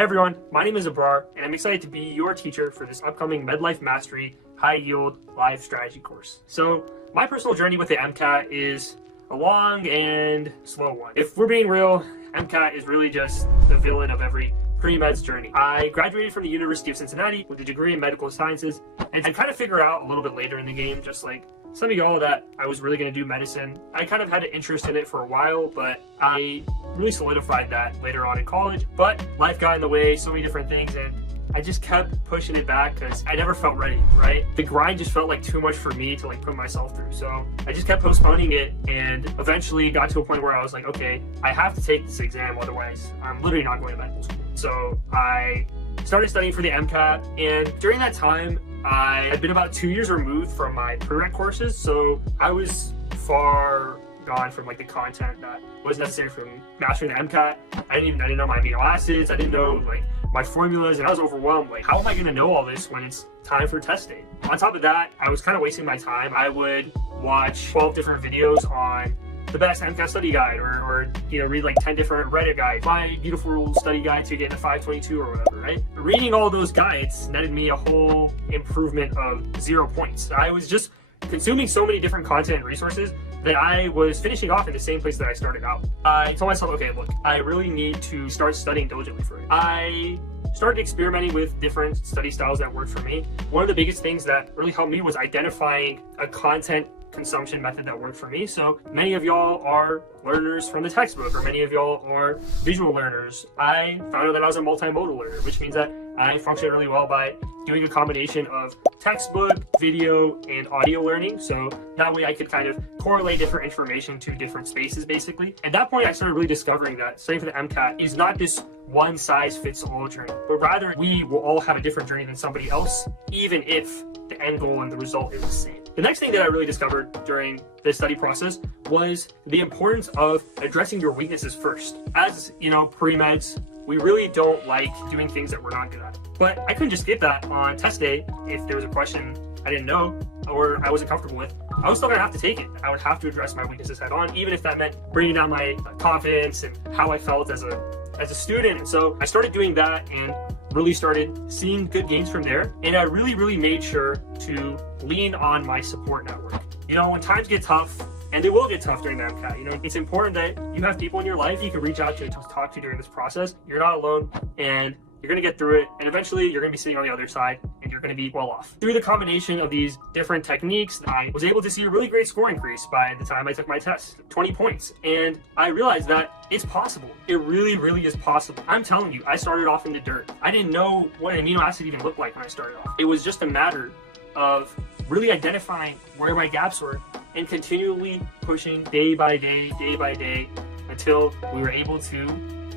Hey everyone, my name is Abrar, and I'm excited to be your teacher for this upcoming MedLife Mastery High Yield Life Strategy course. So my personal journey with the MCAT is a long and slow one. If we're being real, MCAT is really just the villain of every pre-med's journey. I graduated from the University of Cincinnati with a degree in medical sciences, and I kind of figured out a little bit later in the game, just like some of y'all, that I was really going to do medicine. I kind of had an interest in it for a while, but I really solidified that later on in college. But life got in the way, so many different things, and I just kept pushing it back because I never felt ready, right? The grind just felt like too much for me to put myself through. So I just kept postponing it, and eventually got to a point where I was like, okay, I have to take this exam, otherwise I'm literally not going to medical school. So I started studying for the MCAT, and during that time, I had been about 2 years removed from my premed courses, so I was far gone from the content that was necessary for mastering the MCAT. I didn't know my amino acids. I didn't know my formulas, and I was overwhelmed. How am I going to know all this when it's time for test day? On top of that, I was kind of wasting my time. I would watch 12 different videos on the best MCAT study guide, or read 10 different Reddit guides, my beautiful study guide to get into 522 or whatever, right? Reading all those guides netted me a whole improvement of 0 points. I was just consuming so many different content and resources that I was finishing off in the same place that I started out. I told myself, okay, look, I really need to start studying diligently for it. I started experimenting with different study styles that worked for me. One of the biggest things that really helped me was identifying a content consumption method that worked for me. So many of y'all are learners from the textbook, or many of y'all are visual learners. I found out that I was a multimodal learner, which means that I function really well by doing a combination of textbook, video, and audio learning. So that way I could kind of correlate different information to different spaces, basically. At that point, I started really discovering that studying for the MCAT is not this one size fits all journey, but rather we will all have a different journey than somebody else, even if the end goal and the result is the same. The next thing that I really discovered during this study process was the importance of addressing your weaknesses first. As pre-meds, we really don't like doing things that we're not good at. But I couldn't just skip that on test day if there was a question I didn't know or I wasn't comfortable with. I was still gonna have to take it. I would have to address my weaknesses head on, even if that meant bringing down my confidence and how I felt as a student. And so I started doing that and really started seeing good gains from there. And I really made sure to lean on my support network. When times get tough, and they will get tough during the MCAT, it's important that you have people in your life you can reach out to and talk to during this process. You're not alone, and you're gonna get through it. And eventually you're gonna be sitting on the other side, and you're gonna be well off. Through the combination of these different techniques, I was able to see a really great score increase by the time I took my test, 20 points. And I realized that it's possible. It really is possible. I'm telling you, I started off in the dirt. I didn't know what an amino acid even looked like when I started off. It was just a matter of really identifying where my gaps were and continually pushing day by day until we were able to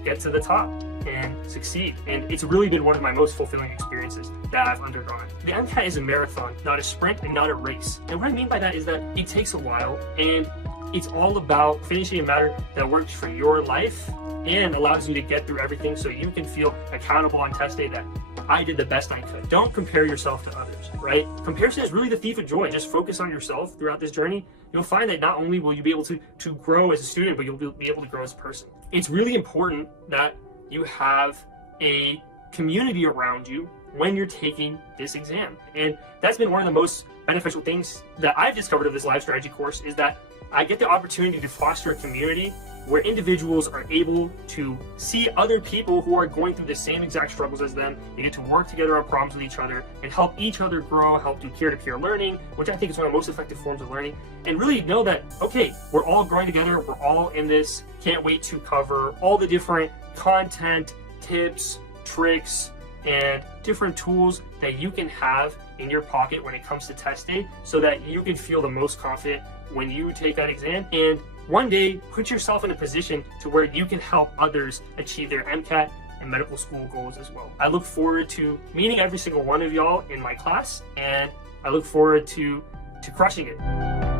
get to the top and succeed. And it's really been one of my most fulfilling experiences that I've undergone. The MCAT is a marathon, not a sprint and not a race. And what I mean by that is that it takes a while, and it's all about finishing a matter that works for your life and allows you to get through everything so you can feel accountable on test day that I did the best I could. Don't compare yourself to others, right? Comparison is really the thief of joy. Just focus on yourself throughout this journey. You'll find that not only will you be able to grow as a student, but you'll be able to grow as a person. It's really important that you have a community around you when you're taking this exam. And that's been one of the most beneficial things that I've discovered of this life strategy course, is that I get the opportunity to foster a community where individuals are able to see other people who are going through the same exact struggles as them. They get to work together on problems with each other and help each other grow, help do peer-to-peer learning, which I think is one of the most effective forms of learning. And really know that, okay, we're all growing together, we're all in this. Can't wait to cover all the different content, tips, tricks, and different tools that you can have in your pocket when it comes to test day, so that you can feel the most confident when you take that exam, and one day put yourself in a position to where you can help others achieve their MCAT and medical school goals as well. I look forward to meeting every single one of y'all in my class, and I look forward to crushing it.